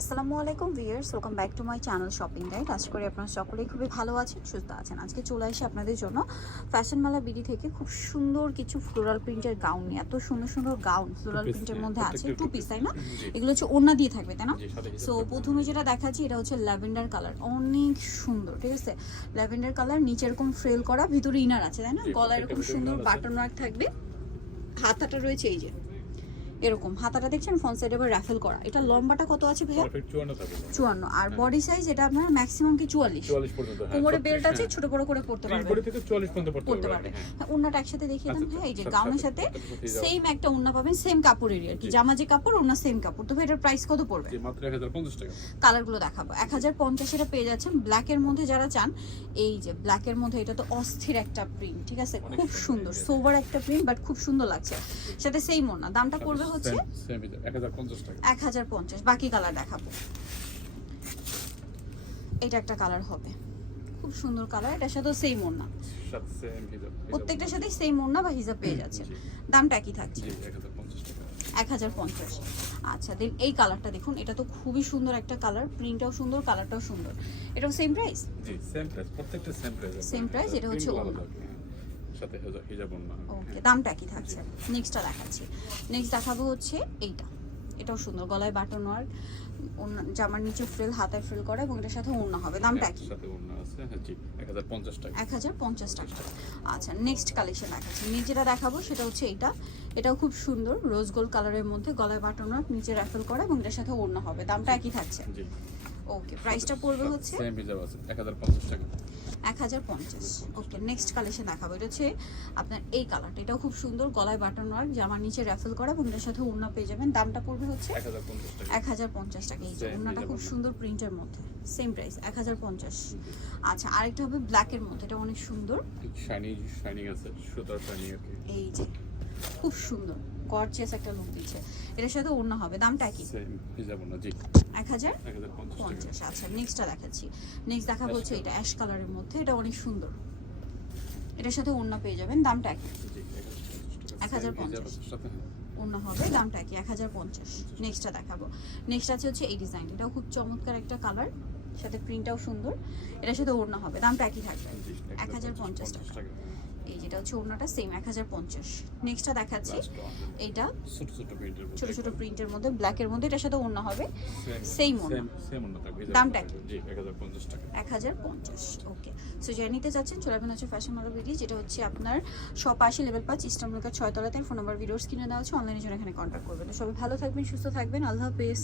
আসসালামু আলাইকুম viewers welcome back to my channel shopping guide. আশা করি আপনারা সকলেই খুবই ভালো আছেন সুস্থ আছেন। আজকে চলে আসি আপনাদের জন্য ফ্যাশন মালা বিডি থেকে খুব সুন্দর কিছু ফ্লোরাল প্রিন্টের গাউন নিয়ে। এত সুন্দর সুন্দর গাউন ফ্লোরাল প্রিন্টের মধ্যে আছে টু পিস তাই না? এগুলো হচ্ছে ওড়না দিয়ে থাকবে তাই না? সো প্রথমে যেটা দেখাচ্ছি এটা হচ্ছে ল্যাভেন্ডার কালার অনেক সুন্দর ঠিক আছে? ল্যাভেন্ডার কালার নিচে এরকম ফ্রেল করা ভিতরে ইনার আছে তাই না? জি, গলায় এরকম সুন্দর। বাটন ওয়ার্ক থাকবে। হাতাটা রয়েছে এই যে এরকম। হাতাটা দেখছেন? ফ্রন্ট সাইড আবার র্যাফেল করা। এটা লম্বাটা কত আছে ভাইয়া? Perfect 54 থাকবে। চুয়ান্ন। আর হ্যাঁ। বডি সাইজ এটা আপনার ম্যাক্সিমাম কি চুয়াল্লিশ? 44 হ্যাঁ, কোমরে বেল্ট আছে হ্যাঁ। ছোট বড় করে পড়তে পারবে বডি থেকে 44 পর্যন্ত পড়তে পারবে, হ্যাঁ। হ্যাঁ, ওড়নাটা একসাথে দেখিয়ে দেন। আচ্ছা, হ্যাঁ এই যে গাউনের সাথে। সেম একটা ওড়না পাবেন সেম কাপড়েরই আর কি। জামা যে কাপড় ওড়না সেম কাপড়। তো ভাই এটার প্রাইস কত পড়বে? 1050 টাকা। কালারগুলো দেখাবো। এক হাজার পঞ্চাশ এটা পেয়ে যাচ্ছেন ব্ল্যাকের মধ্যে যারা চান এই যে ব্ল্যাকের মধ্যে এটা তো অস্থির একটা প্রিন্ট ঠিক আছে? খুব সুন্দর সোবার একটা প্রিন্ট বাট খুব সুন্দর লাগছে। সাথে সেই ওড়না। দামটা পড়বে হচ্ছে? Same- same হিসাব, 1050 টাকা। এক হাজার পঞ্চাশ। বাকি কালার দেখাবো। এটা একটা কালার হবে। খুব সুন্দর কালার এটার সাথেও সেম ওড়না। প্রত্যেকটার সাথেই সেম ওড়না বা হিসাব পেয়ে যাচ্ছে। দামটা একই থাকছে। জি, 1050 টাকা। এক হাজার পঞ্চাশ। আচ্ছা দেন এই কালারটা দেখুন। এটা তো খুবই সুন্দর একটা কালার প্রিন্টটাও সুন্দর কালারটাও সুন্দর। এটাও সেম প্রাইস same price, প্রত্যেকটা price আছে। Same price, এটা হচ্ছে ওড়না। সাথে হিজাব- ওড়না। ওকে দামটা একই থাকছে। নেক্সটটা দেখাচ্ছি। নেক্সট দেখাবো হচ্ছে এইটা। এটাও সুন্দর গলায় বাটন ওয়ার্ক জামার নিচে ফ্রিল হাতায় ফ্রিল করা এবং এটার সাথে ওড়না হবে। দামটা হ্যাঁ, একই। সাথে ওড়না আছে, হ্যাঁ, জি, 1050 টাকা। এক হাজার পঞ্চাশ টাকা। আচ্ছা নেক্সট কালেকশন দেখাচ্ছি। যেটা দেখাবো সেটা হচ্ছে এইটা। এটাও খুব সুন্দর রোজ গোল্ড কালারের মধ্যে গলায় বাটন ওয়ার্ক নিচে র্যাফেল করা এবং এটার সাথে ওড়না হবে। দামটা একই থাকছে। জি। ওকে প্রাইসটা পড়বে হচ্ছে? same হিসাব আছে, 1050 টাকা। এক হাজার পঞ্চাশ। ওকে নেক্সট কালেকশন দেখাবো। এটা হচ্ছে আপনার এই কালারটা এটাও খুব সুন্দর গলায় বাটন ওয়ার্ক জামার নিচে র্যাফেল করা এবং এটার সাথে ওড়না পেয়ে যাবেন। দামটা পড়বে হচ্ছে 1050 টাকা। এক হাজার পঞ্চাশ টাকা। এই যে ওড়নাটা খুব সুন্দর প্রিন্টের মধ্যে। সেম প্রাইস এক হাজার পঞ্চাশ। জি। আচ্ছা আরেকটা হবে ব্ল্যাকের মধ্যে। এটা অনেক সুন্দর। শাইনি শাইনিং আছে সুতার শাইনিং আর এই যে খুব সুন্দর। গর্জিয়াস একটা লুক দিচ্ছে। এটার সাথে ওড়না হবে। দামটা কি? এক হাজার পঞ্চাশ আচ্ছা নেক্সটটা দেখাচ্ছি। নেক্সট দেখাবো হচ্ছে এটা অ্যাশ কালারের মধ্যে। এটা অনেক সুন্দর। এটার সাথে ওড়না পেয়ে যাবেন। দামটা কি? 1050 1050 টাকা। ওড়না হবে। দামটা কি? এক হাজার পঞ্চাশ। নেক্সটটা দেখাবো। নেক্সট আছে হচ্ছে এই ডিজাইন এটাও খুব চমৎকার একটা কালার সাথে প্রিন্টটাও সুন্দর। এটার সাথে ওড়না হবে। দামটা একই থাকবে? এক হাজার পঞ্চাশ টাকা। এই যেটা হচ্ছে ওড়নাটা সেম এক হাজার পঞ্চাশ। নেক্সটটা দেখাচ্ছি। এইটা ছোট ছোট প্রিন্টের মধ্যে। ব্ল্যাকের মধ্যে এটার সাথে ওড়না হবে। সেম ওড়না। দামটা কি? জি 1050 টাকা। এক হাজার পঞ্চাশ ওকে সো যারা নিতে চাচ্ছেন চলে আসবেন হচ্ছে ফ্যাশন মালো বিডি যেটা হচ্ছে আপনার শপ আশি লেভেল পাঁচ ইস্টামলকার ছয়তলাতে। ফোন নাম্বার ভিডিওস কিনে দেওয়া হচ্ছে অনলাইনে জন্য এখানে কন্ট্যাক্ট করবেন। সবাই ভালো থাকবেন সুস্থ থাকবেন। আল্লাহ হাফেজ।